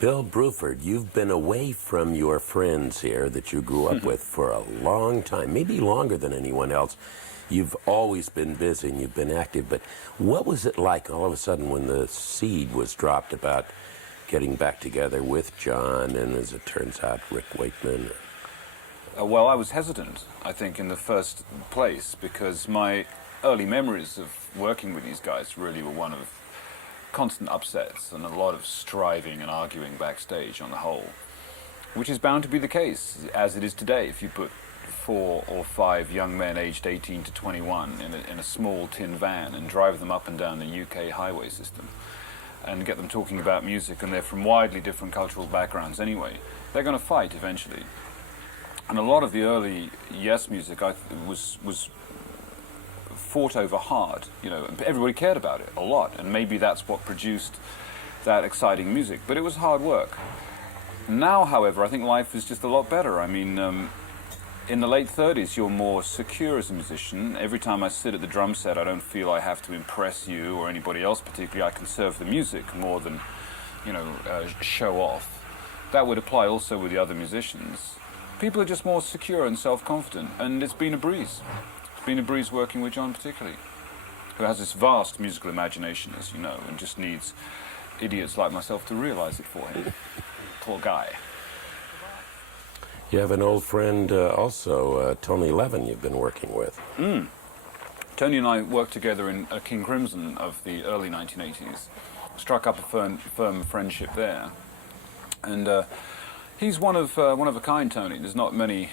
Bill Bruford, you've been away from your friends here that you grew up with for a long time, maybe longer than anyone else. You've always been busy and you've been active, but what was it like all of a sudden when the seed was dropped about getting back together with John and, as it turns out, Rick Wakeman? Well, I was hesitant, I think, in the first place, because my early memories of working with these guys really were one of constant upsets and a lot of striving and arguing backstage on the whole, which is bound to be the case, as it is today, if you put 4 or 5 young men aged 18 to 21 in a small tin van and drive them up and down the UK highway system and get them talking about music, and they're from widely different cultural backgrounds anyway. They're going to fight eventually. And a lot of the early Yes music was fought over hard, you know, everybody cared about it a lot, and maybe that's what produced that exciting music, but it was hard work. Now, however, I think life is just a lot better. I mean, in the late 30s, you're more secure as a musician. Every time I sit at the drum set, I don't feel I have to impress you or anybody else particularly. I can serve the music more than, you know, show off. That would apply also with the other musicians. People are just more secure and self-confident, and it's been a breeze. It's been a breeze working with John particularly, who has this vast musical imagination, as you know, and just needs idiots like myself to realize it for him. Poor guy. You have an old friend also, Tony Levin, you've been working with. Tony and I worked together in King Crimson of the early 1980s, struck up a firm friendship there. And he's one of a kind, Tony. There's not many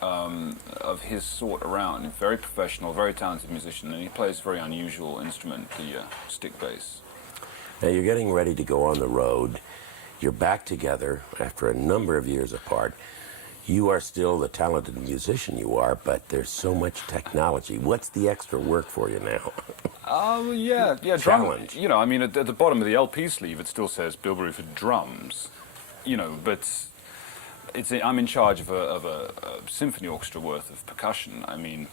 of his sort around. He's very professional, very talented musician, and he plays a very unusual instrument, the stick bass. Now you're getting ready to go on the road. You're back together after a number of years apart. You are still the talented musician you are, but there's so much technology. What's the extra work for you now? Yeah, Challenge. You know, I mean, at the bottom of the LP sleeve, it still says Bill Bruford drums. You know, but I'm in charge of a symphony orchestra worth of percussion. I mean,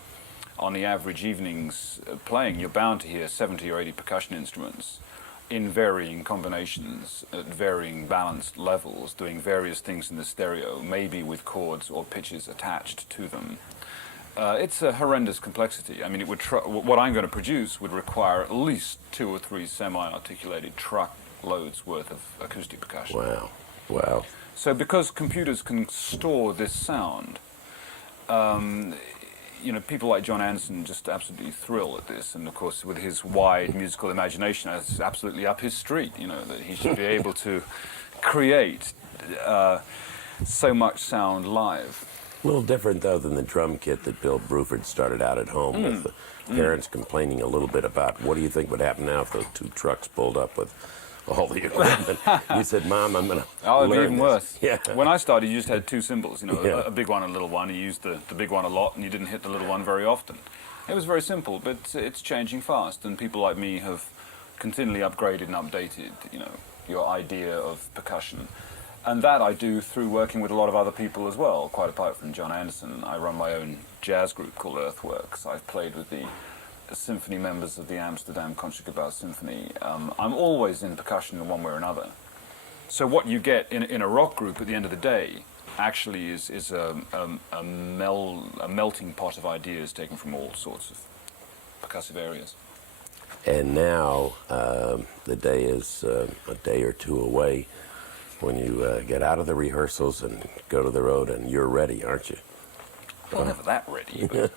on the average evenings playing, you're bound to hear 70 or 80 percussion instruments in varying combinations, at varying balanced levels, doing various things in the stereo, maybe with chords or pitches attached to them. It's a horrendous complexity. I mean, it would what I'm going to produce would require at least 2 or 3 semi-articulated truck loads worth of acoustic percussion. Wow. Wow. So because computers can store this sound, you know, people like John Anderson just absolutely thrill at this, and of course with his wide musical imagination, that's absolutely up his street, you know, that he should be able to create so much sound live. A little different, though, than the drum kit that Bill Bruford started out at home with the parents complaining a little bit about. What do you think would happen now if those 2 trucks pulled up with all the equipment? You said, Mom, I'm going to Oh, it'd be learn even this. worse. Yeah. When I started, you just had 2 cymbals, you know, Yeah. a big one and a little one. You used the big one a lot, and you didn't hit the little one very often. It was very simple, but it's changing fast, and people like me have continually upgraded and updated, you know, your idea of percussion. And that I do through working with a lot of other people as well, quite apart from John Anderson. I run my own jazz group called Earthworks. I've played with the symphony members of the Amsterdam Concertgebouw Symphony. I'm always in percussion in one way or another. So what you get in a rock group at the end of the day actually is a melting pot of ideas taken from all sorts of percussive areas. And now the day is a day or 2 away when you get out of the rehearsals and go to the road, and you're ready, aren't you? Well, never that ready, but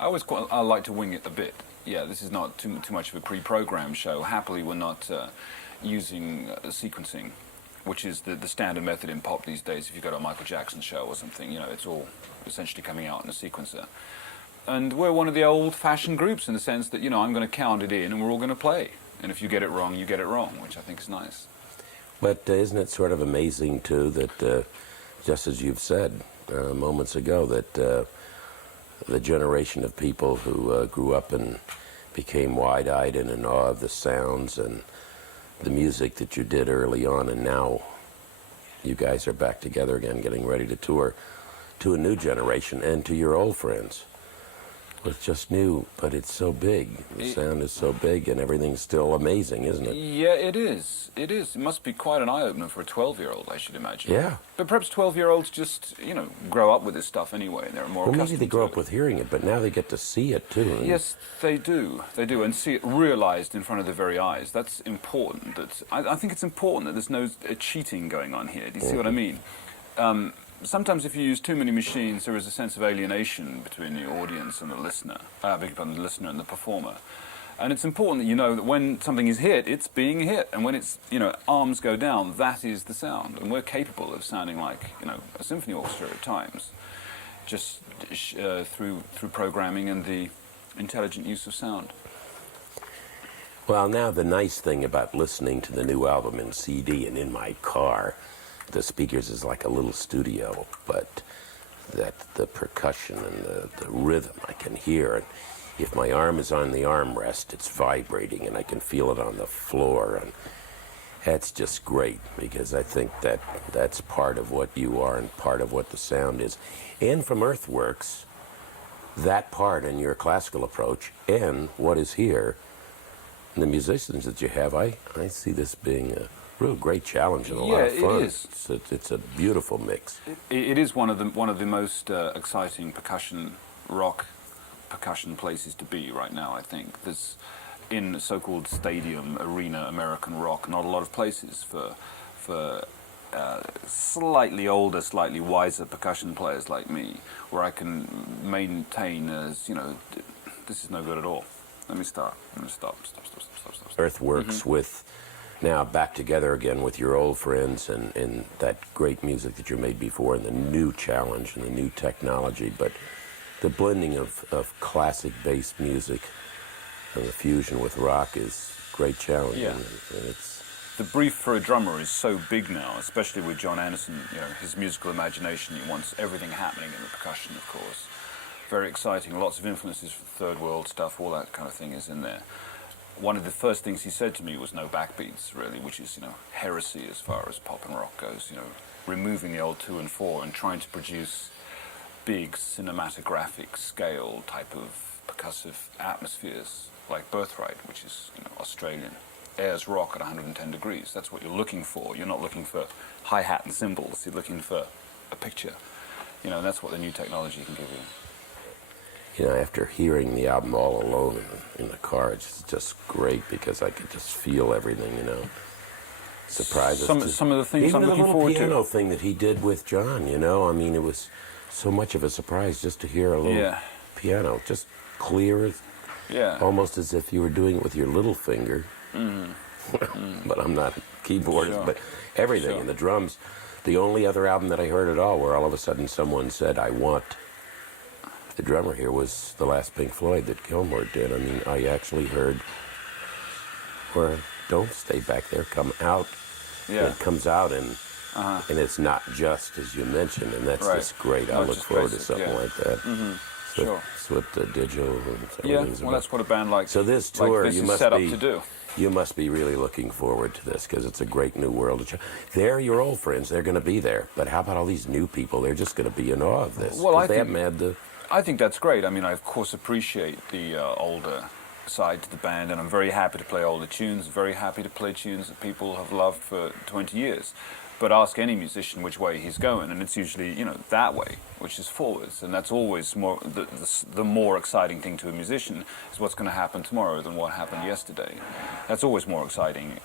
I like to wing it a bit. Yeah, this is not too much of a pre-programmed show. Happily, we're not using sequencing, which is the standard method in pop these days. If you go to a Michael Jackson show or something, you know, it's all essentially coming out in a sequencer. And we're one of the old-fashioned groups in the sense that, you know, I'm going to count it in and we're all going to play. And if you get it wrong, you get it wrong, which I think is nice. But isn't it sort of amazing, too, that just as you've said moments ago, that the generation of people who grew up and became wide-eyed and in awe of the sounds and the music that you did early on, and now you guys are back together again, getting ready to tour to a new generation and to your old friends. Well, it's just new, but it's so big. The sound is so big, and everything's still amazing, isn't it? Yeah, it is. It is. It must be quite an eye-opener for a 12-year-old, I should imagine. Yeah. But perhaps 12-year-olds just, grow up with this stuff anyway, and they're more Well, maybe accustomed they grow to up it. with hearing it, but now they get to see it, too. and- Yes, they do. They do, and see it realised in front of their very eyes. That's important. I think it's important that there's no cheating going on here. Do you see what I mean? Sometimes if you use too many machines, there is a sense of alienation between the audience and the listener, beg your pardon, the listener and the performer. And it's important that you know that when something is hit, it's being hit. And when it's, arms go down, that is the sound. And we're capable of sounding like, a symphony orchestra at times, just through programming and the intelligent use of sound. Well, now the nice thing about listening to the new album in CD and in my car, the speakers is like a little studio, but that the percussion and the rhythm I can hear. And if my arm is on the armrest, it's vibrating and I can feel it on the floor. And that's just great, because I think that that's part of what you are and part of what the sound is. And from Earthworks, that part in your classical approach and what is here, and the musicians that you have, I see this being a real great challenge and a lot of fun. It is. It's a beautiful mix. It is one of the most exciting rock percussion places to be right now. I think there's in so-called stadium arena American rock, not a lot of places for slightly older, slightly wiser percussion players like me, where I can maintain as this is no good at all. Let me stop. Stop. Earthworks with. Now back together again with your old friends and that great music that you made before and the new challenge and the new technology, but the blending of classic-based music and the fusion with rock is great challenge. Yeah. And it's the brief for a drummer is so big now, especially with John Anderson, his musical imagination. He wants everything happening in the percussion, of course. Very exciting, lots of influences from third world stuff, all that kind of thing is in there. One of the first things he said to me was no backbeats, really, which is, heresy as far as pop and rock goes, removing the old 2 and 4 and trying to produce big cinematographic scale type of percussive atmospheres like Birthright, which is, Australian. Airs rock at 110 degrees. That's what you're looking for. You're not looking for hi-hat and cymbals. You're looking for a picture. And that's what the new technology can give you. after hearing the album all alone in the car, it's just great because I could just feel everything, Surprises. Some of the things Even I'm the looking little forward piano to. thing that he did with John, I mean, it was so much of a surprise just to hear a little piano, just clear, almost as if you were doing it with your little finger. But I'm not a keyboardist, Sure. but everything, Sure. and the drums. The only other album that I heard at all where all of a sudden someone said, I want the drummer here, was the last Pink Floyd that Gilmour did. I mean, I actually heard, or don't stay back there, come out. Yeah. It comes out and it's not just as you mentioned, and that's Right. just great. I Not look just forward to basic, something yeah. like that. So, Sure. so what the digital and Yeah, everything's well, about. that's what a band like So this like tour, this you is must set be up to do. You must be really looking forward to this because it's a great new world. They're your old friends. They're going to be there. But how about all these new people? They're just going to be in awe of this. Well, 'Cause they haven't had the. I think that's great. I mean, I of course appreciate the older side to the band, and I'm very happy to play older tunes. Very happy to play tunes that people have loved for 20 years. But ask any musician which way he's going, and it's usually that way, which is forwards, and that's always more the more exciting thing to a musician is what's going to happen tomorrow than what happened yesterday. That's always more exciting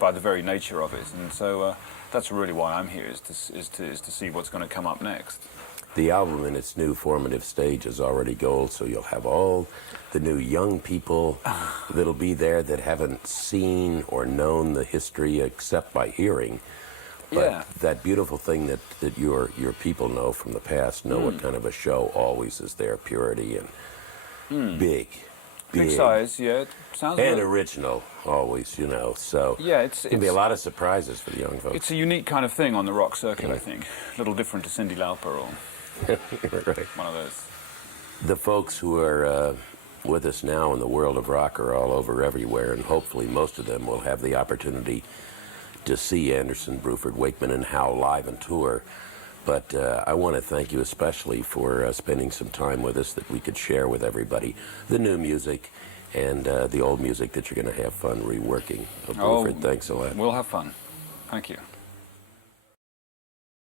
by the very nature of it, and so that's really why I'm here is to see what's going to come up next. The album in its new formative stage is already gold, so you'll have all the new young people that'll be there that haven't seen or known the history except by hearing. But that beautiful thing that your people know from the past, know what kind of a show always is there, purity and big size, yeah. It sounds and really original, always, So it's going to be a lot of surprises for the young folks. It's a unique kind of thing on the rock circuit, I think. A little different to Cyndi Lauper or Right. one of those. The folks who are with us now in the world of rock are all over everywhere, and hopefully most of them will have the opportunity to see Anderson, Bruford, Wakeman, and Howe live and tour. But I want to thank you especially for spending some time with us that we could share with everybody the new music and the old music that you're going to have fun reworking. Bruford, thanks a lot. We'll have fun. Thank you.